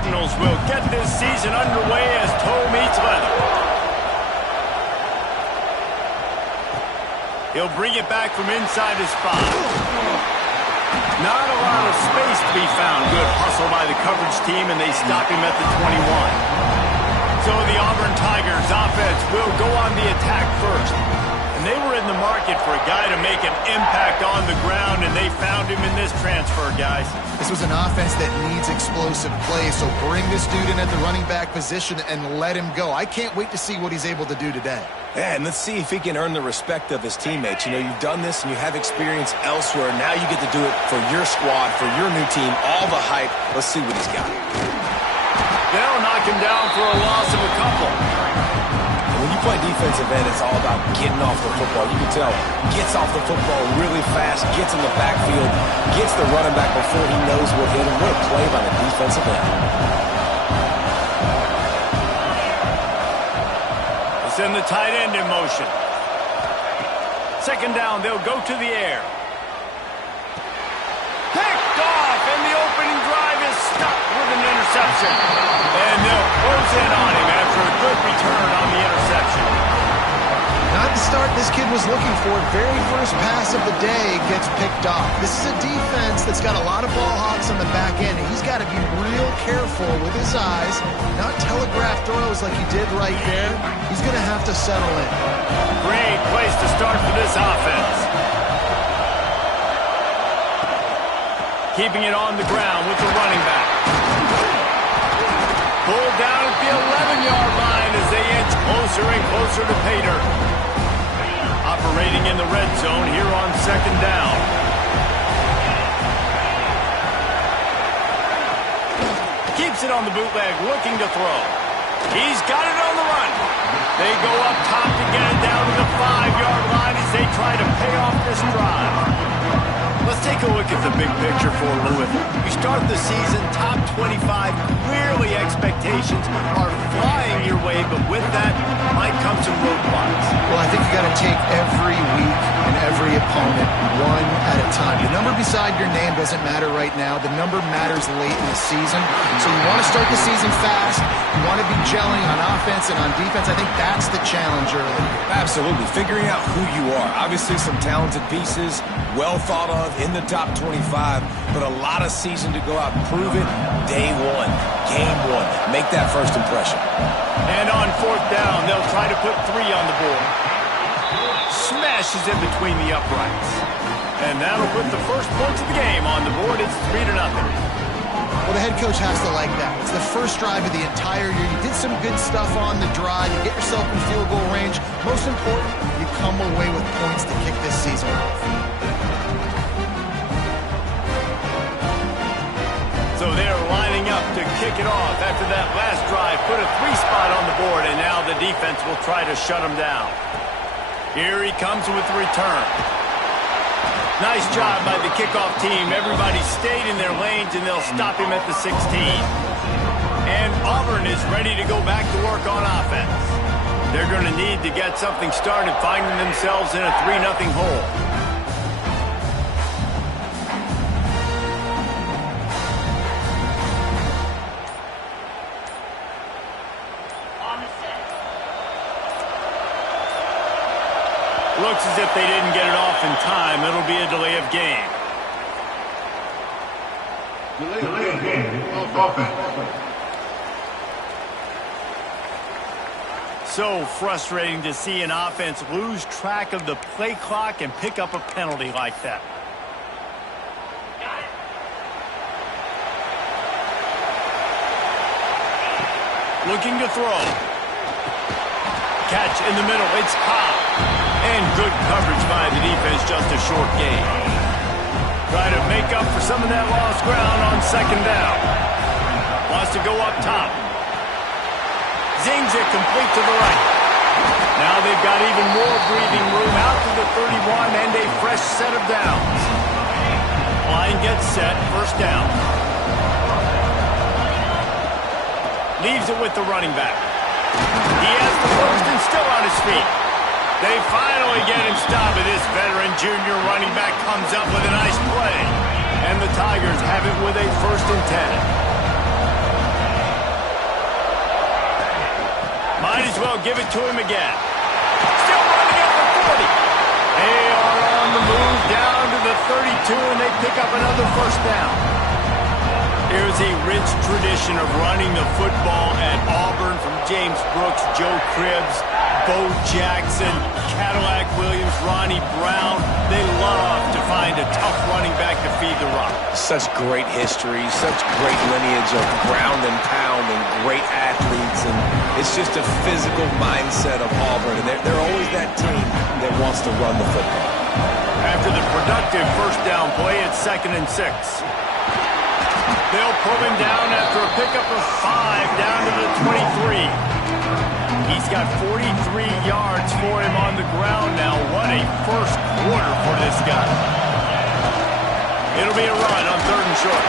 Cardinals will get this season underway as toe meets leather. He'll bring it back from inside his 5. Not a lot of space to be found. Good hustle by the coverage team, and they stop him at the 21. So the Auburn Tigers offense will go on the attack first. And they were in the market for a guy to make an impact on the ground, and they found him in this transfer, guys. This was an offense that needs explosive play, so bring this dude in at the running back position and let him go. I can't wait to see what he's able to do today. Yeah, and let's see if he can earn the respect of his teammates. You know, you've done this and you have experience elsewhere. Now you get to do it for your squad, for your new team, all the hype. Let's see what he's got. They'll knock him down for a loss of a couple. When you play defensive end, it's all about getting off the football. You can tell, gets off the football really fast, gets in the backfield, gets the running back before he knows what hit him. What a play by the defensive end. Send the tight end in motion. Second down, they'll go to the air. Picked off, and the opening drive is stopped with an interception. And they'll close in on him after a good return on the interception. Not the start this kid was looking for. Very first pass of the day gets picked off. This is a defense that's got a lot of ball hawks on the back end, and he's got to be real careful with his eyes, not telegraph throws like he did right there. He's going to have to settle in. Great place to start for this offense. Keeping it on the ground with the running back. Pulled down at the 11-yard line as they inch closer and closer to pay dirt. Operating in the red zone here on second down. Keeps it on the bootleg, looking to throw. He's got it on the run. They go up top to get it down to the 5-yard line as they try to pay off this drive. Let's take a look at the big picture for Louisville. You start the season top 25. Clearly expectations are flying your way, but with that might come some roadblocks. Well, I think you got to take every week and every opponent one at a time. The number beside your name doesn't matter right now. The number matters late in the season. So you want to start the season fast. You want to be gelling on offense and on defense. I think that's the challenge early. Absolutely. Figuring out who you are. Obviously some talented pieces, well thought of in the top 25, but a lot of season to go out and prove it. Day one, game one. Make that first impression. And on fourth down, they'll try to put 3 on the board. Smashes in between the uprights. And that'll put the first points of the game on the board. It's 3-0. Well, the head coach has to like that. It's the first drive of the entire year. You did some good stuff on the drive. You get yourself in field goal range. Most important, you come away with points to kick this season off. So they're lining up to kick it off after that last drive. Put a 3 spot on the board, and now the defense will try to shut him down. Here he comes with the return. Nice job by the kickoff team. Everybody stayed in their lanes, and they'll stop him at the 16. And Auburn is ready to go back to work on offense. They're going to need to get something started, finding themselves in a 3-0 hole. Looks as if they didn't get it off in time. It'll be a delay of game. Delay of game. Offense. So frustrating to see an offense lose track of the play clock and pick up a penalty like that. Looking to throw. Catch in the middle. It's hot. And good coverage by the defense, just a short gain. Try to make up for some of that lost ground on second down. Wants to go up top. Zings it complete to the right. Now they've got even more breathing room out to the 31 and a fresh set of downs. Line gets set, first down. Leaves it with the running back. He has the first and still on his feet. They finally get him stopped, but this veteran junior running back comes up with a nice play. And the Tigers have it with a 1st and 10. Might as well give it to him again. Still running at the 40. They are on the move down to the 32, and they pick up another first down. There's a rich tradition of running the football at Auburn from James Brooks, Joe Cribbs, Bo Jackson, Cadillac Williams, Ronnie Brown. They love to find a tough running back to feed the rock. Such great history, such great lineage of ground and pound and great athletes. And it's just a physical mindset of Auburn. And they're always that team that wants to run the football. After the productive first down play, it's 2nd and 6. They'll pull him down after a pickup of 5 down to the 23. He's got 43 yards for him on the ground now. What a first quarter for this guy. It'll be a run on 3rd and short.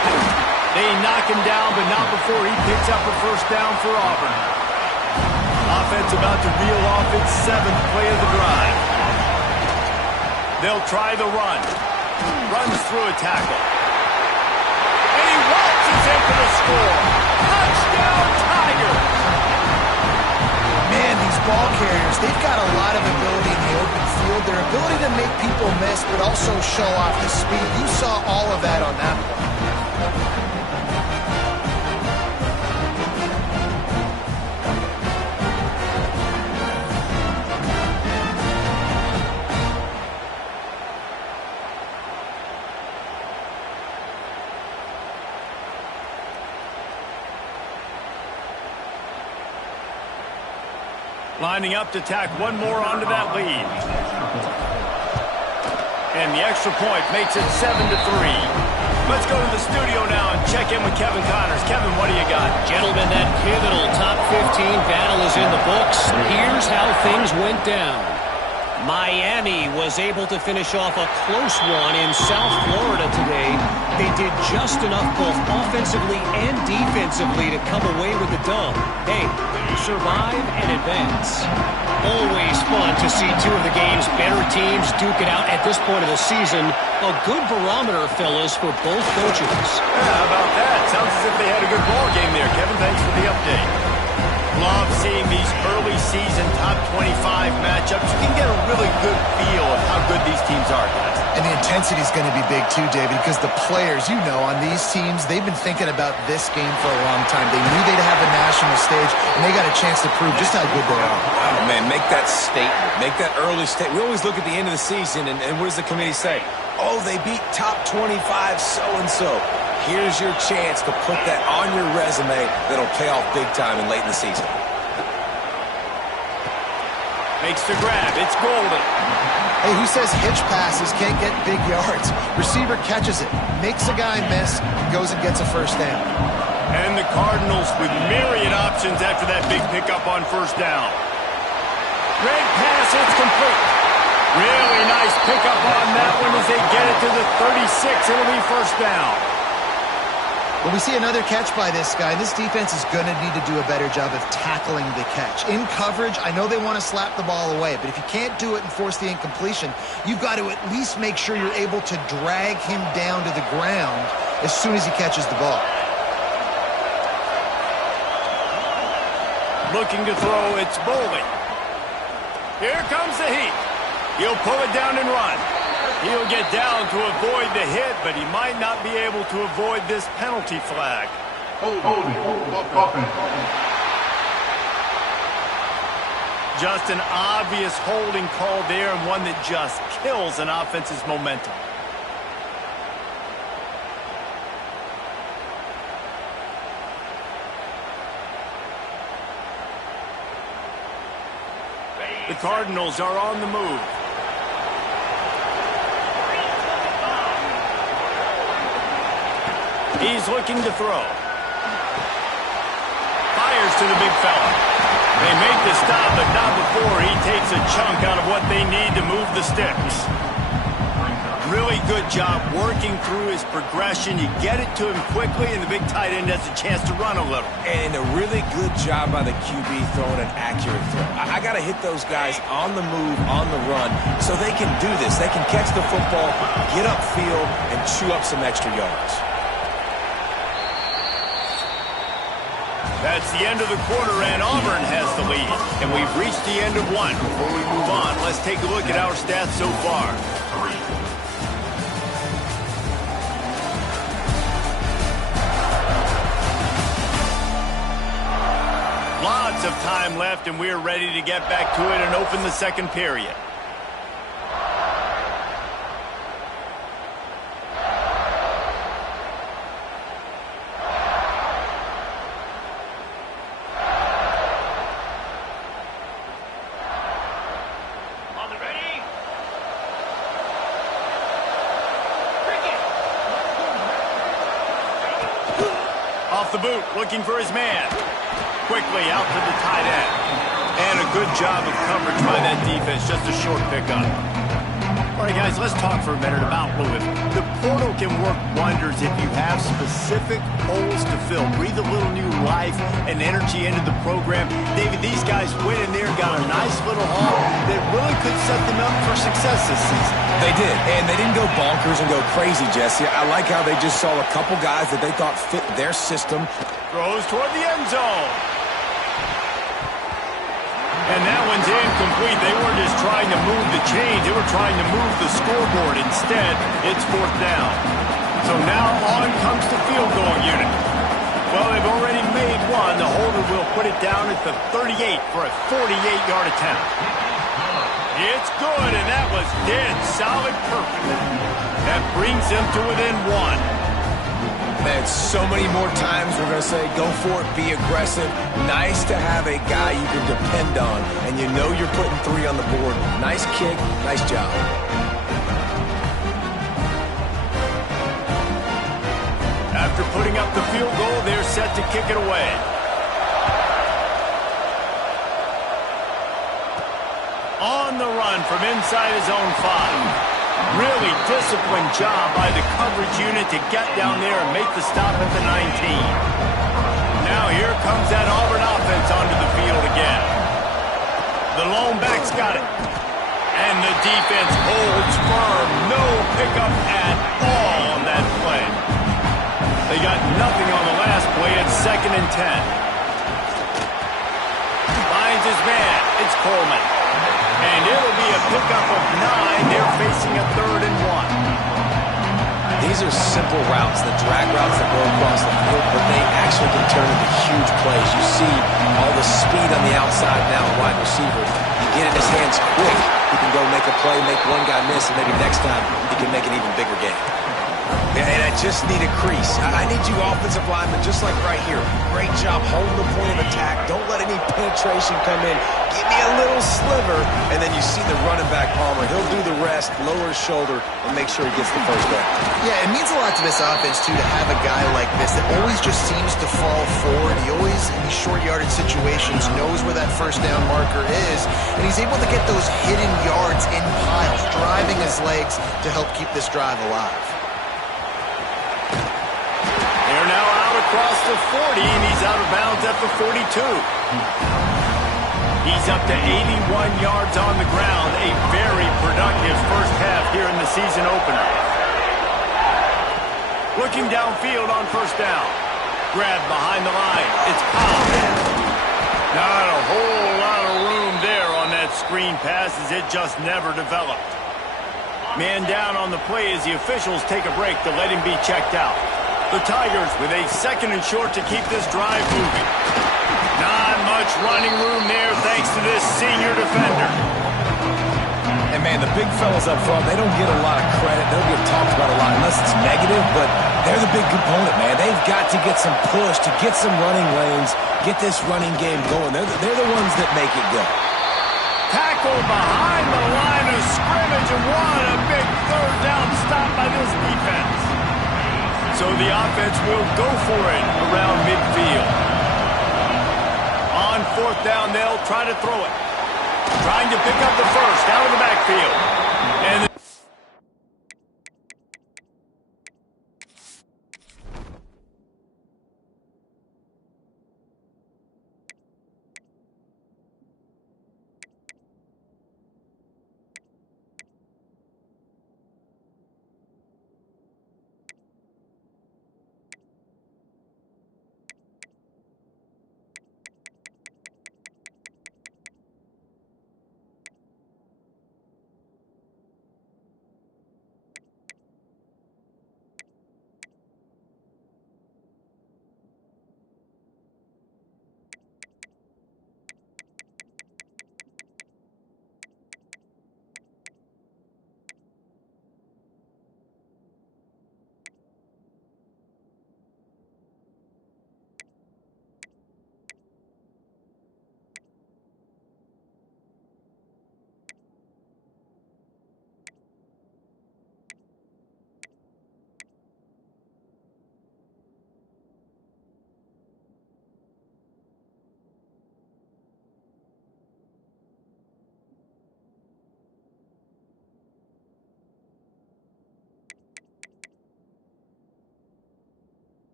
They knock him down, but not before he picks up a first down for Auburn. Offense about to reel off its 7th play of the drive. They'll try the run. Runs through a tackle. And he waltzes in for the score. Touchdown, Tigers! Man, these ball carriers, they've got a lot of ability in the open field. Their ability to make people miss, but also show off the speed. You saw all of that on that play. Lining up to tack one more onto that lead. And the extra point makes it 7-3. Let's go to the studio now and check in with Kevin Connors. Kevin, what do you got? Gentlemen, that pivotal top 15 battle is in the books. Here's how things went down. Miami was able to finish off a close one in South Florida today. They did just enough both offensively and defensively to come away with the dub. Hey, survive and advance. Always fun to see two of the game's better teams duke it out at this point of the season. A good barometer, fellas, for both coaches. Yeah, how about that? Sounds as if they had a good ball game there. Kevin, thanks for the update. Love seeing these early season top 25 matchups. You can get a really good feel of how good these teams are, guys. And the intensity is going to be big too, David, because the players, you know, on these teams, they've been thinking about this game for a long time. They knew they'd have a national stage, and they got a chance to prove just how good they are. Oh, man, make that statement. Make that early statement. We always look at the end of the season, and what does the committee say? Oh, they beat top 25 so-and-so. Here's your chance to put that on your resume that'll pay off big time and late in the season. Makes the grab. It's Golden. Hey, who says hitch passes can't get big yards? Receiver catches it, makes a guy miss, goes and gets a first down. And the Cardinals with myriad options after that big pickup on first down. Great pass. It's complete. Really nice pickup on that one as they get it to the 36. It'll be first down. When we see another catch by this guy, this defense is going to need to do a better job of tackling the catch. In coverage, I know they want to slap the ball away, but if you can't do it and force the incompletion, you've got to at least make sure you're able to drag him down to the ground as soon as he catches the ball. Looking to throw, it's Bowling. Here comes the heat. He'll pull it down and run. He'll get down to avoid the hit, but he might not be able to avoid this penalty flag. Just an obvious holding call there, and one that just kills an offense's momentum. The Cardinals are on the move. He's looking to throw. Fires to the big fella. They make the stop, but not before he takes a chunk out of what they need to move the sticks. Really good job working through his progression. You get it to him quickly, and the big tight end has a chance to run a little. And a really good job by the QB throwing an accurate throw. I got to hit those guys on the move, on the run, so they can do this. They can catch the football, get upfield, and chew up some extra yards. That That's the end of the quarter, and Auburn has the lead. And we've reached the end of one. Before we move on, let's take a look at our stats so far. Lots of time left, and we're ready to get back to it and open the second period. Off the boot, looking for his man. Quickly out to the tight end. And a good job of coverage by that defense. Just a short pickup. All right, guys, let's talk for a minute about Louisville. The portal can work wonders if you have specific holes to fill. Breathe a little new life and energy into the program. David, these guys went in there, got a nice little haul that really could set them up for success this season. They did, and they didn't go bonkers and go crazy, Jesse. I like how they just saw a couple guys that they thought fit their system. Throws toward the end zone. And that one's incomplete. They weren't just trying to move the chains. They were trying to move the scoreboard. Instead, it's fourth down. So now on comes the field goal unit. Well, they've already made one. The holder will put it down at the 38 for a 48-yard attempt. It's good, and that was dead solid perfect. That brings them to within one. Man, so many more times we're going to say, go for it, be aggressive. Nice to have a guy you can depend on, and you know you're putting 3 on the board. Nice kick, nice job. After putting up the field goal, they're set to kick it away. On the run from inside his own 5. Really disciplined job by the coverage unit to get down there and make the stop at the 19. Now here comes that Auburn offense onto the field again. The lone back's got it. And the defense holds firm. No pickup at all on that play. They got nothing on the last play. It's 2nd and 10. Finds his man. It's Coleman. And it'll be a pickup of 9. They're facing a 3rd and 1. These are simple routes, the drag routes that go across the field, but they actually can turn into huge plays. You see all the speed on the outside now, wide receiver. You get in his hands quick, he can go make a play, make one guy miss, and maybe next time he can make an even bigger game. Yeah, and I just need a crease. I need you offensive linemen, just like right here. Great job holding the point of attack. Don't let any penetration come in. Give me a little sliver, and then you see the running back, Palmer. He'll do the rest, lower his shoulder, and make sure he gets the first down. Yeah, it means a lot to this offense, too, to have a guy like this that always just seems to fall forward. He always, in these short yardage situations, knows where that first down marker is, and he's able to get those hidden yards in piles, driving his legs to help keep this drive alive. They're now out across the 40, and he's out of bounds at the 42. He's up to 81 yards on the ground. A very productive first half here in the season opener. Looking downfield on first down. Grabbed behind the line. It's Powell. Not a whole lot of room there on that screen pass as it just never developed. Man down on the play as the officials take a break to let him be checked out. The Tigers with a 2nd and short to keep this drive moving. Not much running room there thanks to this senior defender. And, man, the big fellas up front, they don't get a lot of credit. They don't get talked about a lot unless it's negative, but they're the big component, man. They've got to get some push, to get some running lanes, get this running game going. They're the ones that make it go. Tackle behind the line of scrimmage, and what a big 3rd down stop by this defense. So the offense will go for it around midfield. On 4th down, they'll try to throw it. Trying to pick up the first out of the backfield. And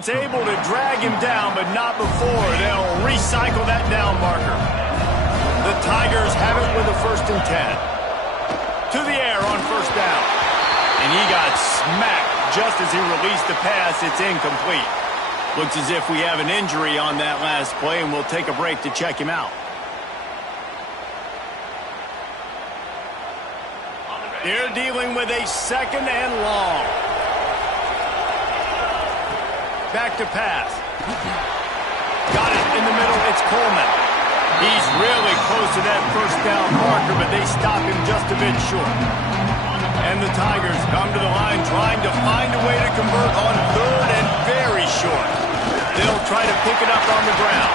It's able to drag him down, but not before they'll recycle that down marker. The Tigers have it with a 1st and 10. To the air on 1st down. And he got smacked just as he released the pass. It's incomplete. Looks as if we have an injury on that last play, and we'll take a break to check him out. They're dealing with a 2nd and long. Back to pass. Got it in the middle. It's Coleman. He's really close to that 1st down marker, but they stop him just a bit short. And the Tigers come to the line trying to find a way to convert on 3rd and very short. They'll try to pick it up on the ground.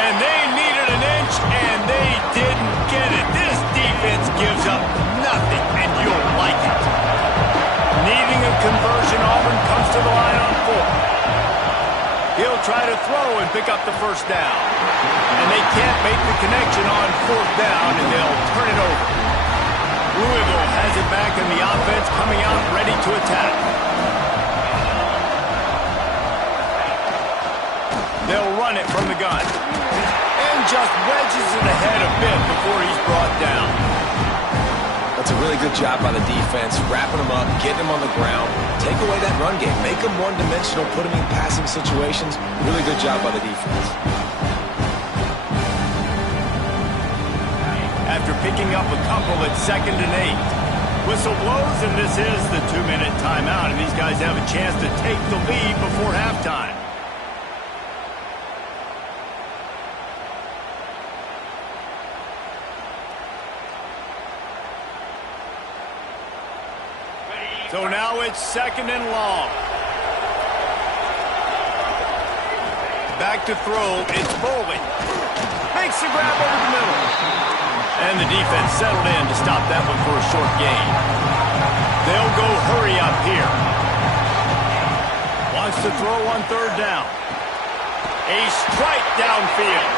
And they needed an inch, and they didn't get it. This defense gives up nothing, and you'll like it. Needing a conversion, Auburn comes to the line on 4th. He'll try to throw and pick up the 1st down. And they can't make the connection on 4th down, and they'll turn it over. Louisville has it back, and the offense coming out ready to attack. They'll run it from the gun. And just wedges it ahead a bit before he's brought down. That's a really good job by the defense, wrapping them up, getting them on the ground, take away that run game, make them one-dimensional, put them in passing situations. Really good job by the defense. After picking up a couple at 2nd and 8. Whistle blows, and this is the 2-minute timeout, and these guys have a chance to take the lead before halftime. So now it's 2nd and long. Back to throw. It's Boley. Makes the grab over the middle. And the defense settled in to stop that one for a short gain. They'll go hurry up here. Wants to throw on 3rd down. A strike downfield.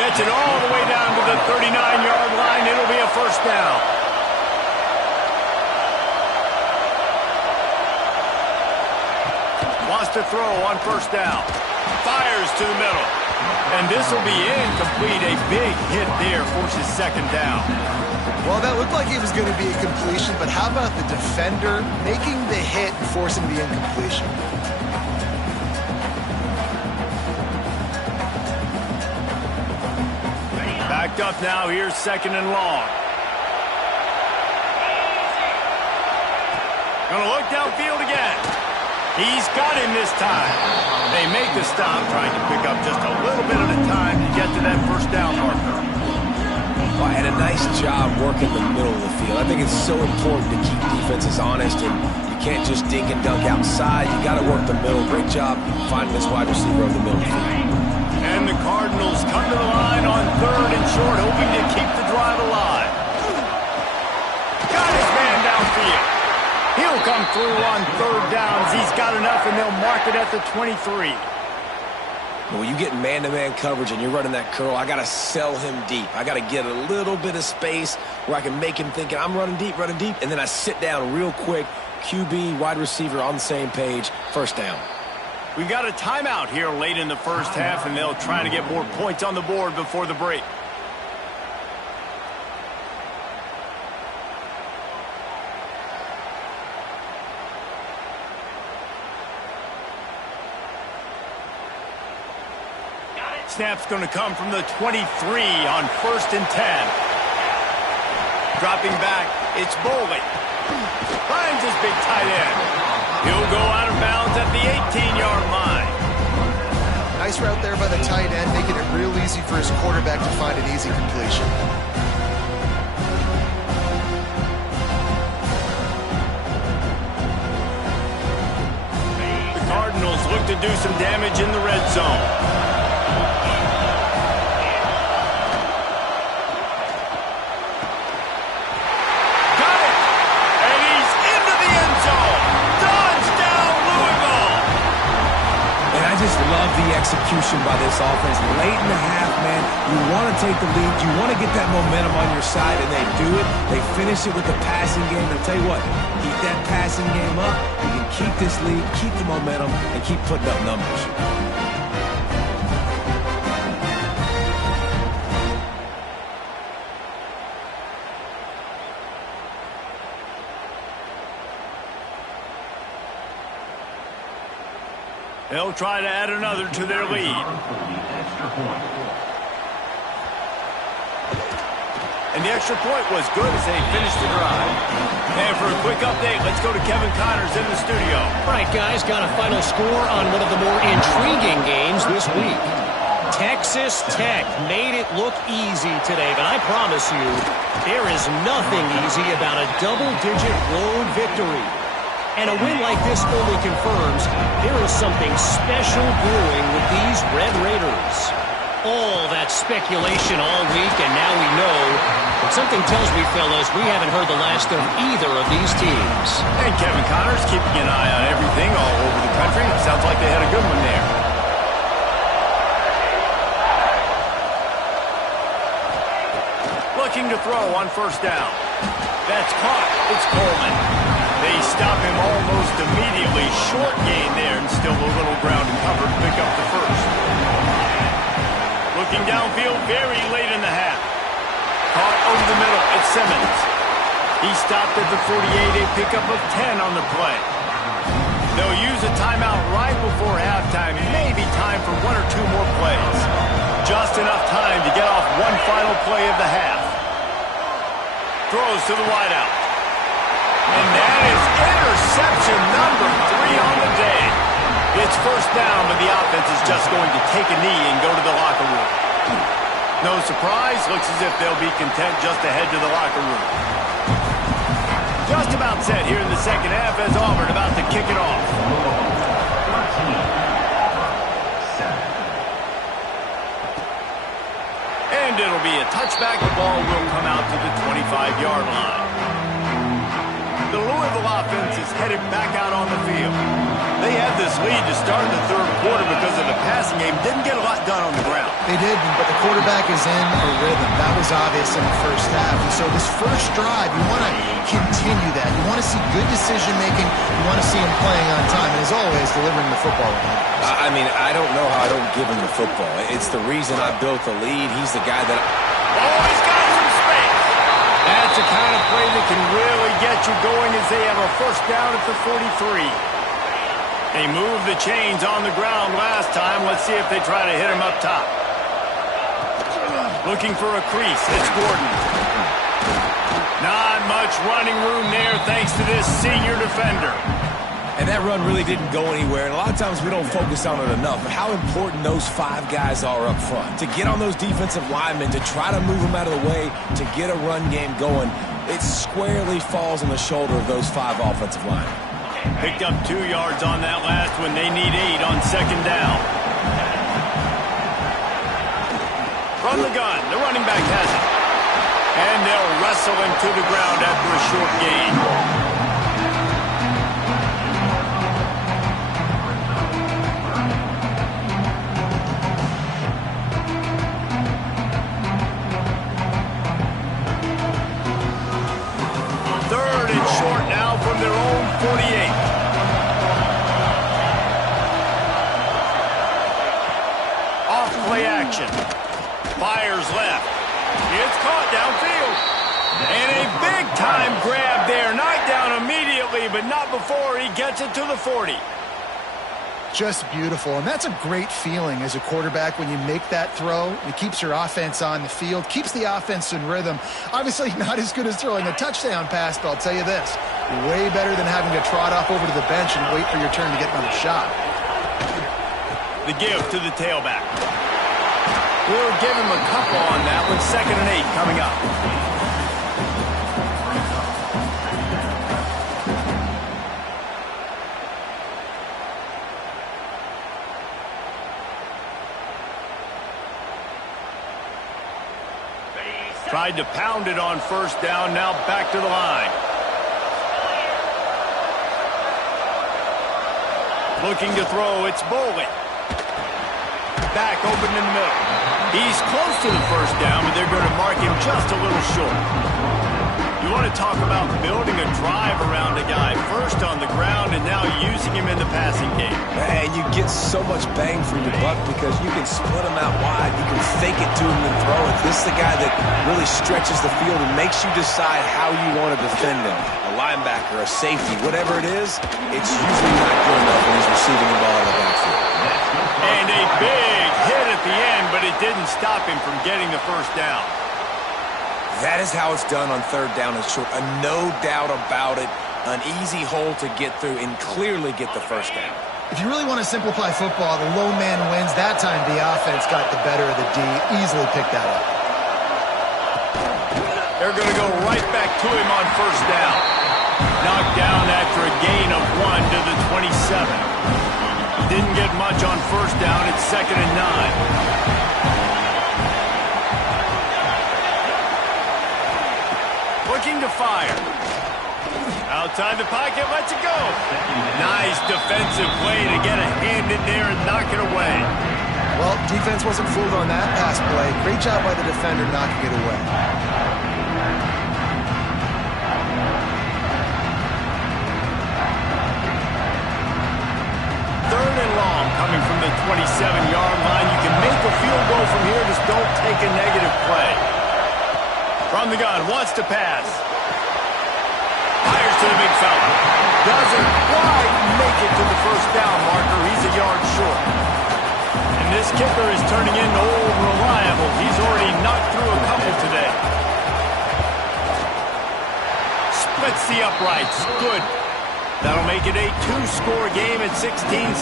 Gets it all the way down to the 39-yard line. It'll be a 1st down. Wants to throw on 1st down. Fires to the middle. And this will be incomplete. A big hit there forces 2nd down. Well, that looked like it was going to be a completion, but how about the defender making the hit and forcing the incompletion? Backed up now. Here's 2nd and long. Gonna look downfield again. He's got him this time. They make the stop, trying to pick up just a little bit at a time to get to that 1st down marker. Well, and a nice job working the middle of the field. I think it's so important to keep defenses honest, and you can't just dink and dunk outside. You got to work the middle. Great job finding this wide receiver over the middle of the field. And the Cardinals come to the line on 3rd and short, hoping to keep the drive alive. Got his man downfield. He'll come through on 3rd downs. He's got enough, and they'll mark it at the 23. When you get man-to-man coverage and you're running that curl, I got to sell him deep. I got to get a little bit of space where I can make him think I'm running deep, and then I sit down real quick. QB, wide receiver on the same page, 1st down. We've got a timeout here late in the 1st half, and they'll try to get more points on the board before the break. Snap's going to come from the 23 on 1st and 10. Dropping back, it's Boley. Finds his big tight end. He'll go out of bounds at the 18-yard line. Nice route there by the tight end, making it real easy for his quarterback to find an easy completion. The Cardinals look to do some damage in the red zone. love the execution by this offense. Late in the half, man, you want to take the lead. You want to get that momentum on your side, and they do it. They finish it with the passing game. And I'll tell you what, keep that passing game up. You can keep this lead, keep the momentum, and keep putting up numbers. They'll try to add another to their lead. And the extra point was good as they finished the drive. And for a quick update, let's go to Kevin Connors in the studio. All right, guys, got a final score on one of the more intriguing games this week. Texas Tech made it look easy today, but I promise you, there is nothing easy about a double-digit road victory. And a win like this only confirms there is something special brewing with these Red Raiders. All that speculation all week, and now we know. But something tells me, fellas, we haven't heard the last of either of these teams. And Kevin Connors keeping an eye on everything all over the country. Sounds like they had a good one there. Looking to throw on first down. That's caught. It's Coleman. They stop him almost immediately. Short gain there, and still a little ground and cover to pick up the first. Looking downfield very late in the half. Caught over the middle. It's Simmons. He stopped at the 48, a pickup of 10 on the play. They'll use a timeout right before halftime. Maybe time for one or two more plays. Just enough time to get off one final play of the half. Throws to the wideout. And that is interception number 3 on the day. It's first down, but the offense is just going to take a knee and go to the locker room. No surprise, looks as if they'll be content just to head to the locker room. Just about set here in the second half as Auburn about to kick it off. And it'll be a touchback. The ball will come out to the 25-yard line. The Louisville offense is headed back out on the field. They had this lead to start the third quarter because of the passing game. Didn't get a lot done on the ground. They did, but the quarterback is in a rhythm. That was obvious in the first half. And so this first drive, you want to continue that. You want to see good decision-making. You want to see him playing on time. And as always, delivering the football. I mean, I don't know how I don't give him the football. It's the reason I built the lead. He's the guy that... Oh, he's got some space. That's the kind of play that can really get you going as they have a first down at the 43. They moved the chains on the ground last time. Let's see if they try to hit him up top. Looking for a crease. It's Gordon. Not much running room there thanks to this senior defender. And that run really didn't go anywhere. And a lot of times we don't focus on it enough. But how important those 5 guys are up front. To get on those defensive linemen, to try to move them out of the way, to get a run game going, it squarely falls on the shoulder of those 5 offensive linemen. Picked up 2 yards on that last one. They need 8 on second down. From the gun, the running back has it. And they'll wrestle him to the ground after a short gain. From their own 48. Off play action. Fires left. It's caught downfield. And a big-time grab there. Knocked down immediately, but not before he gets it to the 40. Just beautiful, and that's a great feeling as a quarterback when you make that throw. It keeps your offense on the field, keeps the offense in rhythm. Obviously not as good as throwing a touchdown pass, but I'll tell you this, way better than having to trot off over to the bench and wait for your turn to get another shot. The give to the tailback. We'll give him a couple on that one. 2nd and 8 coming up. Tried to pound it on first down, now back to the line. Looking to throw, it's Boley. back open in the middle. He's close to the first down, but they're going to mark him just a little short. You want to talk about building a drive around a guy first on the ground and now using him in the passing game. And you get so much bang for your buck because you can split him out wide. You can fake it to him and throw it. This is the guy that really stretches the field and makes you decide how you want to defend him. A linebacker, a safety, whatever it is, it's usually not good enough when he's receiving the ball in the backfield. And a big hit at the end, but it didn't stop him from getting the first down. That is how it's done on third down and short. No doubt about it. An easy hole to get through and clearly get the first down. If you really want to simplify football, the low man wins. That time the offense got the better of the D. Easily picked that up. They're going to go right back to him on first down. Knocked down after a gain of 1 to the 27. Didn't get much on first down. It's 2nd and 9. Looking to fire. Outside the pocket, lets it go. Nice defensive play to get a hand in there and knock it away. Well, defense wasn't fooled on that pass play. Great job by the defender knocking it away. Third and long coming from the 27-yard line. You can make a field goal from here, just don't take a negative play. From the gun, wants to pass. Fires to the big fella. Doesn't quite make it to the first down marker. He's a yard short. And this kicker is turning into old reliable. He's already knocked through a couple today. Splits the uprights. Good. That'll make it a 2-score game at 16-7.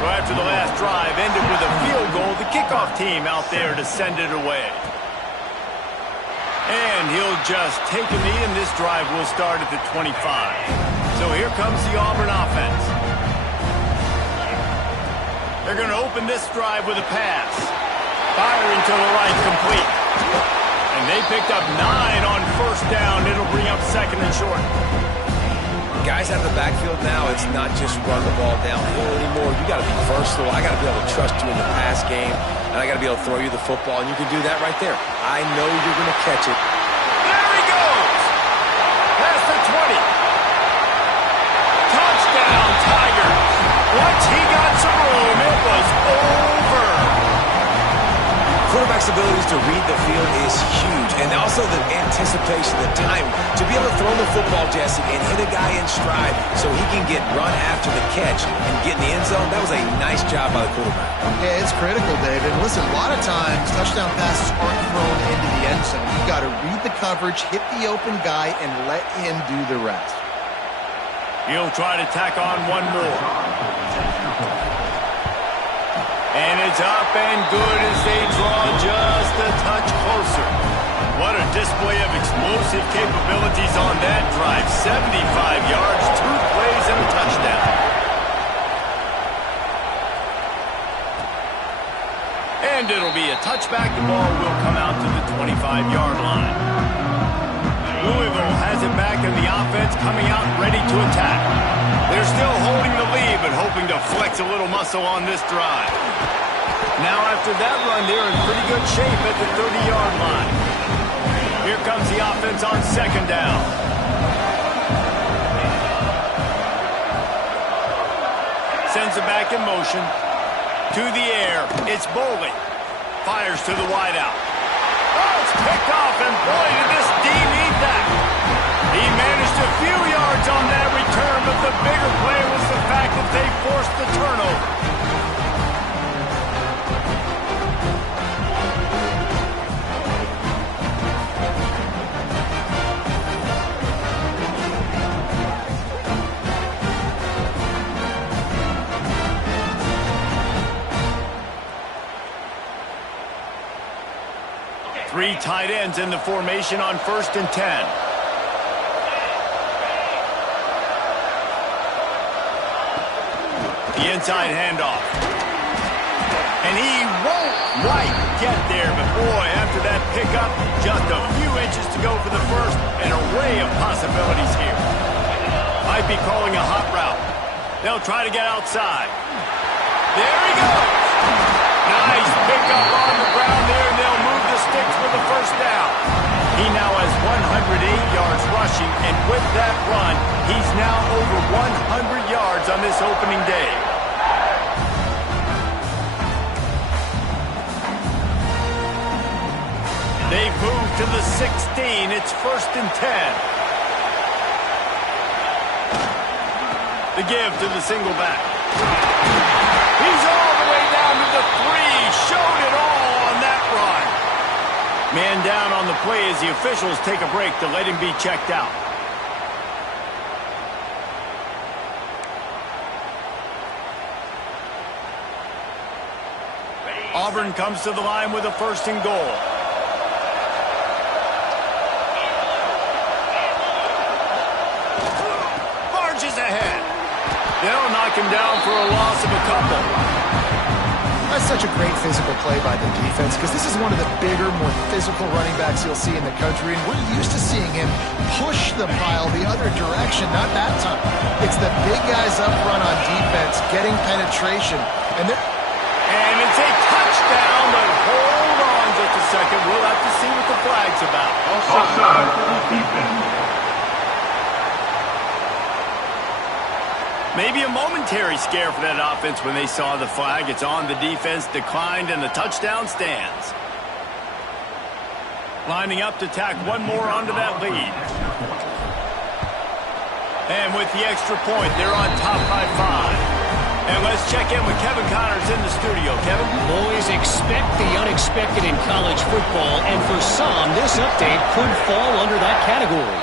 So after the last drive ended with a field goal, the kickoff team out there to send it away. And he'll just take a knee, and this drive will start at the 25. So here comes the Auburn offense. They're going to open this drive with a pass. Firing to the right, complete. And they picked up 9 on first down. It'll bring up 2nd and short. Guys out of the backfield now, it's not just run the ball downhill anymore. You got to be versatile. I got to be able to trust you in the pass game, and I got to be able to throw you the football, and you can do that right there. I know you're going to catch it. There he goes! Past the 20. Touchdown, Tigers! Once he got some room, it was over. Quarterback's abilities to read the field is huge, and also the anticipation, the time to be able to throw the football, Jesse, and hit a guy in stride so he can get run after the catch and get in the end zone. That was a nice job by the quarterback. Yeah, it's critical, David. And listen, a lot of times touchdown passes aren't thrown into the end zone. You've got to read the coverage, hit the open guy, and let him do the rest. He'll try to tack on one more. And it's up and good as they draw just a touch closer. What a display of explosive capabilities on that drive. 75 yards, 2 plays, and a touchdown. And it'll be a touchback. The ball will come out to the 25-yard line. Louisville has it back in the offense, coming out ready to attack. They're still holding the lead, but hoping to flex a little muscle on this drive. Now after that run, they're in pretty good shape at the 30-yard line. Here comes the offense on 2nd down. Sends it back in motion. To the air. It's Boley. Fires to the wideout. Oh, it's picked off, and boy, did this D need that. He managed a few yards on that return, but the bigger play was the fact that they forced the turnover. Three tight ends in the formation on 1st and 10. The inside handoff. And he won't quite get there, but boy, after that pickup, just a few inches to go for the first. An array of possibilities here. Might be calling a hot route. They'll try to get outside. There he goes. Nice pickup on the ground there, and they'll move the sticks for the first down. He now has 108 yards rushing, and with that run, he's now over 100 yards on this opening day. They've moved to the 16. It's 1st and 10. The give to the single back. He's all the way down to the 3. Showed it all on that run. Man down on the play as the officials take a break to let him be checked out. Auburn comes to the line with a 1st and goal. Marches ahead. They'll knock him down for a loss of a couple. That's such a great physical play by the defense because this is one of the bigger, more physical running backs you'll see in the country, and we're used to seeing him push the pile the other direction. Not that time. It's the big guys up front on defense getting penetration, and it's a touchdown, but hold on just a second. We'll have to see what the flag's about. Offside, defense. Maybe a momentary scare for that offense when they saw the flag. It's on, the defense declined, and the touchdown stands. Lining up to tack one more onto that lead. And with the extra point, they're on top by 5. And let's check in with Kevin Connors in the studio. Kevin? Boys, expect the unexpected in college football, and for some, this update could fall under that category.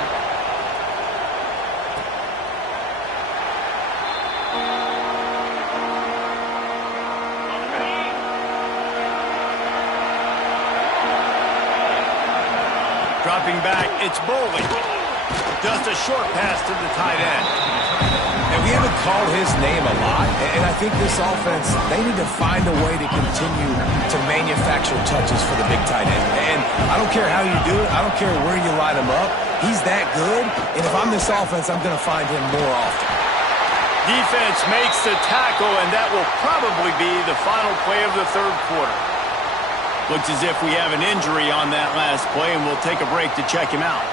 Dropping back, it's Boley. Just a short pass to the tight end. And we haven't called his name a lot, and I think this offense, they need to find a way to continue to manufacture touches for the big tight end. And I don't care how you do it. I don't care where you line him up. He's that good, and if I'm this offense, I'm going to find him more often. Defense makes the tackle, and that will probably be the final play of the 3rd quarter. Looks as if we have an injury on that last play, and we'll take a break to check him out.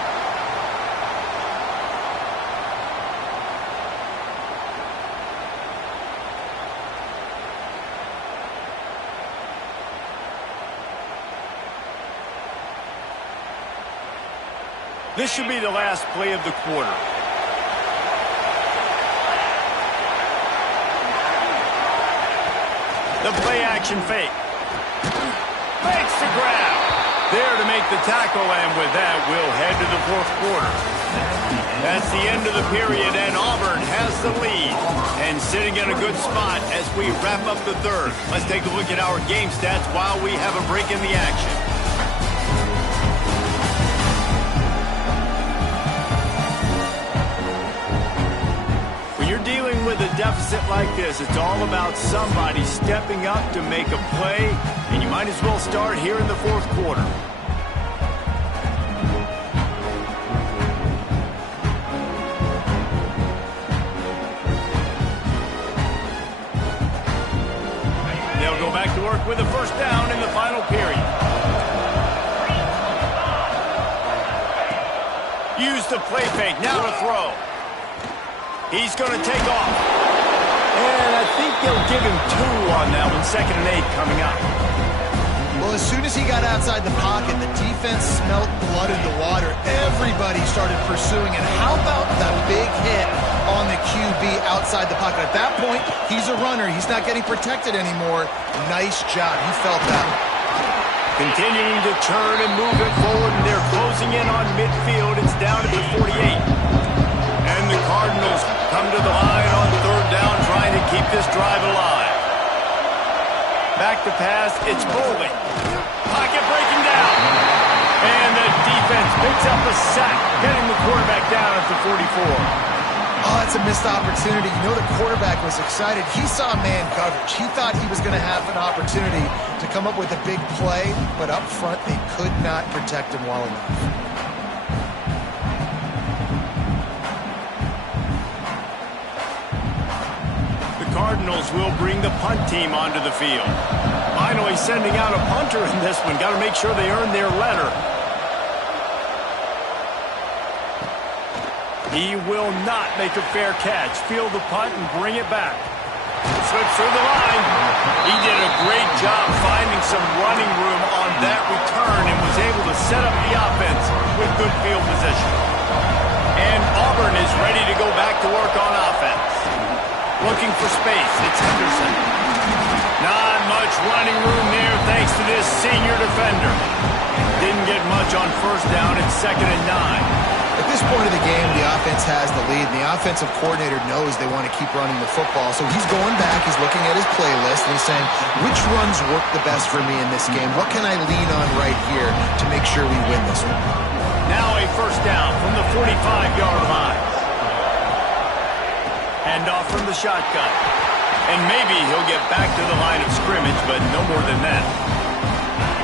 This should be the last play of the quarter. The play action fake. Makes the grab. There to make the tackle, and with that, we'll head to the 4th quarter. That's the end of the period, and Auburn has the lead. And sitting in a good spot as we wrap up the 3rd. Let's take a look at our game stats while we have a break in the action. When you're dealing with a deficit like this, it's all about somebody stepping up to make a play, and you might as well start here in the 4th quarter. They'll go back to work with a 1st down in the final period. Use the play fake, now to throw. He's going to take off. And I think they'll give him 2 on that one. 2nd and 8 coming up. Well, as soon as he got outside the pocket, the defense smelled blood in the water. Everybody started pursuing. And how about that big hit on the QB outside the pocket? At that point, he's a runner. He's not getting protected anymore. Nice job. He felt that. Continuing to turn and move it forward, and they're closing in on midfield. It's down at the 48. And the Cardinals come to the line on 3rd down, trying to keep this drive alive. Back to pass, it's Boley. Pocket breaking down. And the defense picks up a sack, getting the quarterback down at the 44. Oh, that's a missed opportunity. You know the quarterback was excited. He saw man coverage. He thought he was going to have an opportunity to come up with a big play, but up front they could not protect him well enough. Cardinals will bring the punt team onto the field. Final finally sending out a punter in this one. Got to make sure they earn their letter. He will not make a fair catch. Field the punt and bring it back. Slips through the line. He did a great job finding some running room on that return and was able to set up the offense with good field position. And Auburn is ready to go back to work on offense. Looking for space. It's Henderson. Not much running room there thanks to this senior defender. Didn't get much on first down. It's 2nd and 9. At this point of the game, the offense has the lead, and the offensive coordinator knows they want to keep running the football. So he's going back, he's looking at his playlist, and he's saying, which runs work the best for me in this game? What can I lean on right here to make sure we win this one? Now a first down from the 45-yard line. Handoff from the shotgun. And maybe he'll get back to the line of scrimmage, but no more than that.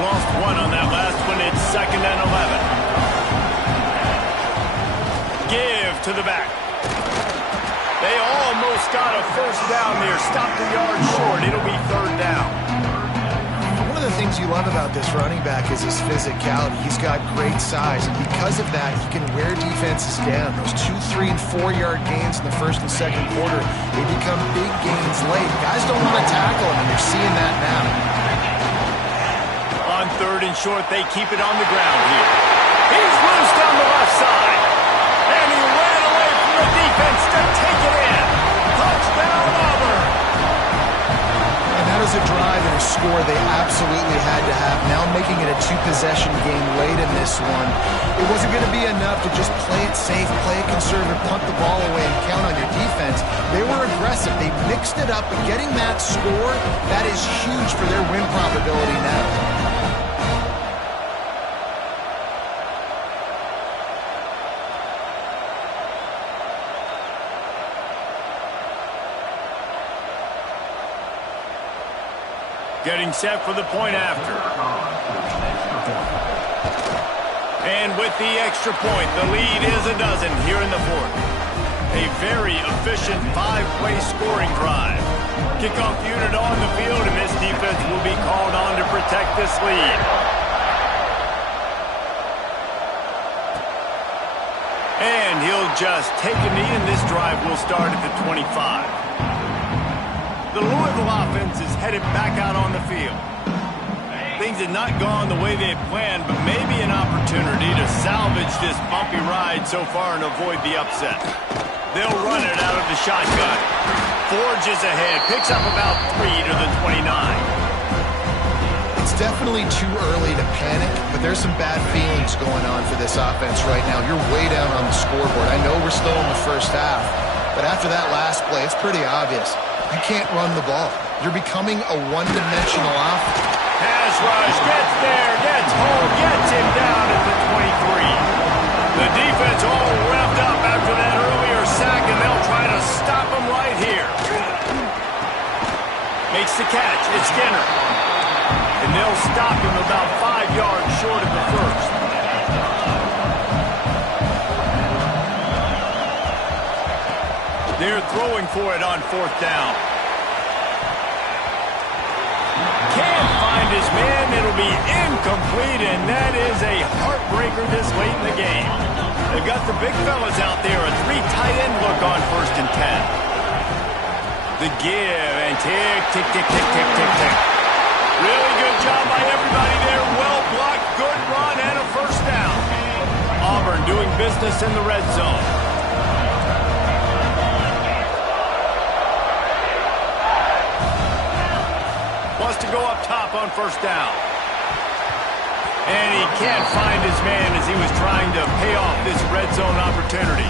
Lost one on that last one. It's 2nd and 11. Give to the back. They almost got a first down there. Stopped a yard short. It'll be 3rd down. One of the things you love about this running back is his physicality. He's got great size, and because of that, he can wear defenses down. Those 2, 3, and 4-yard gains in the first and second quarter, they become big gains late. Guys don't want to tackle him, and you're seeing that now. On 3rd and short, they keep it on the ground here. He's loose down the left side. And he ran away from the defense to take it in. Touchdown, Auburn. And that is a drive and a score they absolutely had to have. Now making it a 2-possession game late in this one. It wasn't going to be enough to just play it safe, play it conservative, punt the ball away, and count on your defense. They were aggressive. They mixed it up, but getting that score, that is huge for their win probability now. Getting set for the point after. And with the extra point, the lead is a dozen here in the 4th. A very efficient 5-play scoring drive. Kickoff unit on the field, and this defense will be called on to protect this lead. And he'll just take a knee, and this drive will start at the 25. The Louisville offense is headed back out on the field. Things had not gone the way they had planned, but maybe an opportunity to salvage this bumpy ride so far and avoid the upset. They'll run it out of the shotgun. Forges ahead, picks up about 3 to the 29. It's definitely too early to panic, but there's some bad feelings going on for this offense right now. You're way down on the scoreboard. I know we're still in the first half, but after that last play, it's pretty obvious. You can't run the ball. You're becoming a one-dimensional offense. Pass rush, gets there, gets home, gets him down at the 23. The defense all revved up after that earlier sack, and they'll try to stop him right here. Makes the catch. It's Skinner. And they'll stop him about 5 yards short of the first. They're throwing for it on 4th down. Can't find his man. It'll be incomplete, and that is a heartbreaker this late in the game. They've got the big fellas out there. A 3 tight end look on 1st and 10. The give, and tick, tick, tick, tick, tick, tick, tick. Really good job by everybody there. Well blocked, good run, and a first down. Auburn doing business in the red zone. Wants to go up top on 1st down. And he can't find his man as he was trying to pay off this red zone opportunity.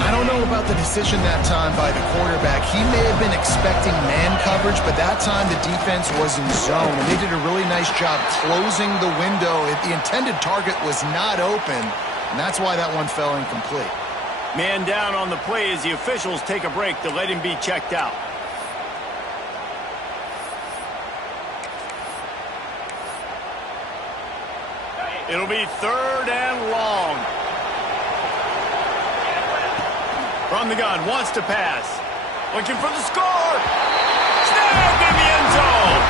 I don't know about the decision that time by the quarterback. He may have been expecting man coverage, but that time the defense was in zone, and they did a really nice job closing the window. The intended target was not open, and that's why that one fell incomplete. Man down on the play as the officials take a break to let him be checked out. It'll be 3rd and long. From the gun, wants to pass. Looking for the score. Snagged in the end zone.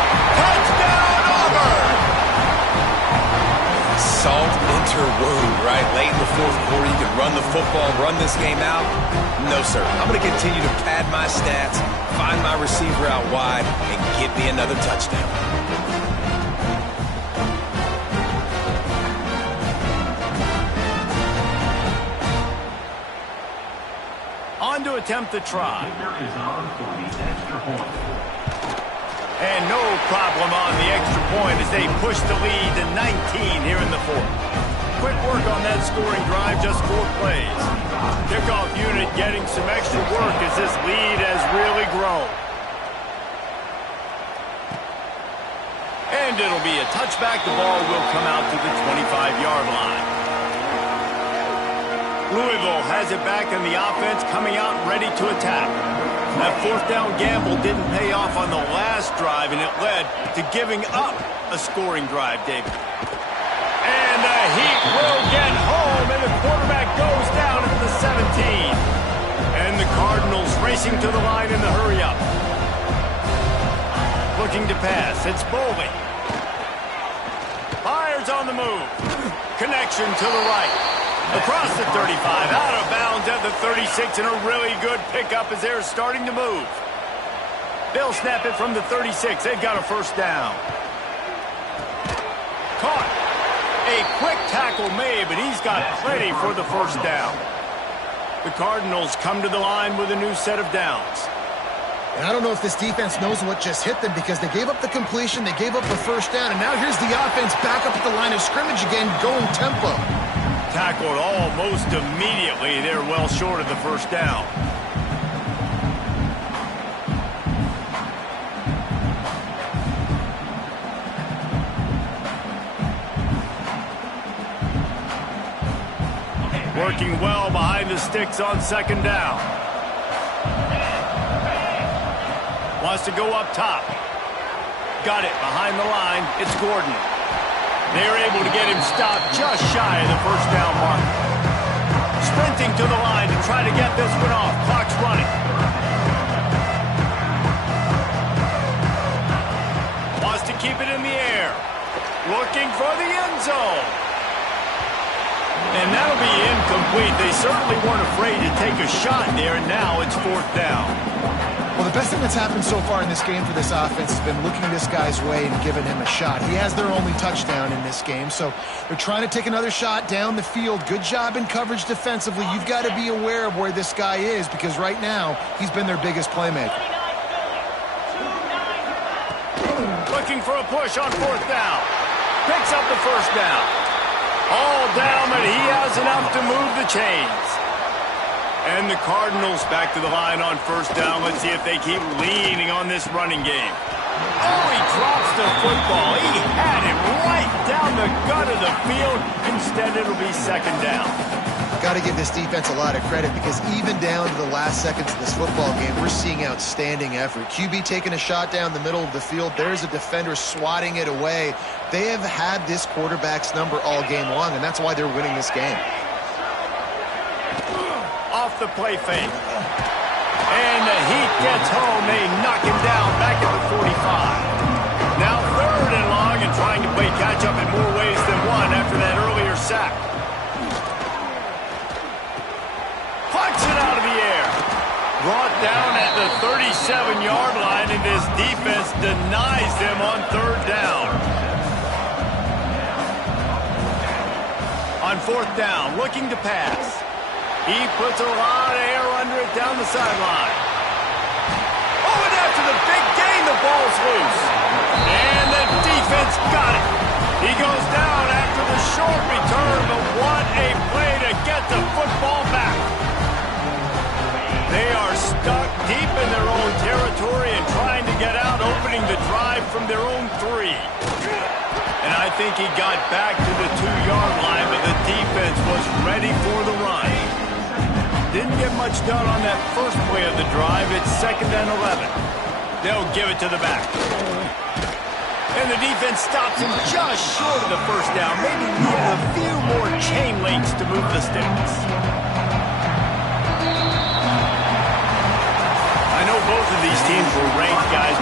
Salt enter wound, right? Late in the fourth quarter, you can run the football, run this game out. No, sir. I'm going to continue to pad my stats, find my receiver out wide, and get me another touchdown. On to attempt the try. Is on for the extra point. And no problem on the extra point as they push the lead to 19 here in the fourth. Quick work on that scoring drive, just 4 plays. Kickoff unit getting some extra work as this lead has really grown. And it'll be a touchback. The ball will come out to the 25-yard line. Louisville has it back in the offense, coming out ready to attack. That fourth down gamble didn't pay off on the last drive, and it led to giving up a scoring drive, David. And the Heat will get home, and the quarterback goes down at the 17. And the Cardinals racing to the line in the hurry-up. Looking to pass. It's Boley. Fires on the move. Connection to the right. Across the 35, out of bounds at the 36, and a really good pickup as they're starting to move. They'll snap it from the 36. They've got a first down. Caught. A quick tackle made, but he's got plenty for the first down. The Cardinals come to the line with a new set of downs. And I don't know if this defense knows what just hit them because they gave up the completion, they gave up the first down, and now here's the offense back up at the line of scrimmage again, going tempo. Tackled almost immediately. They're well short of the first down. Working well behind the sticks on second down. Wants to go up top. Got it behind the line. It's Gordon. They're able to get him stopped just shy of the first down mark. Sprinting to the line to try to get this one off. Clock's running. Wants to keep it in the air. Looking for the end zone. And that'll be incomplete. They certainly weren't afraid to take a shot there, and now it's fourth down. Well, the best thing that's happened so far in this game for this offense has been looking this guy's way and giving him a shot. He has their only touchdown in this game, so they're trying to take another shot down the field. Good job in coverage defensively. You've got to be aware of where this guy is because right now he's been their biggest playmaker. Looking for a push on fourth down. Picks up the first down. All down, but he has enough to move the chains. And the Cardinals back to the line on first down. Let's see if they keep leaning on this running game. Oh, he drops the football. He had it right down the gut of the field. Instead, it'll be second down. Got to give this defense a lot of credit because even down to the last seconds of this football game, we're seeing outstanding effort. QB taking a shot down the middle of the field. There's a defender swatting it away. They have had this quarterback's number all game long, and that's why they're winning this game. Off the play fake. And the Heat gets home. They knock him down back at the 45. Now third and long and trying to play catch-up in more ways than one after that earlier sack. Punch it out of the air. Brought down at the 37-yard line, and this defense denies them on third down. On fourth down, looking to pass. He puts a lot of air under it down the sideline. Oh, and after the big gain, the ball's loose. And the defense got it. He goes down after the short return, but what a play to get the football back. They are stuck deep in their own territory and trying to get out, opening the drive from their own 3. And I think he got back to the 2-yard line, but the defense was ready for the run. Didn't get much done on that first play of the drive. It's second and 11. They'll give it to the back. And the defense stops him just short of the first down. Maybe need a few more chain links to move the sticks. I know both of these teams were ranked, guys.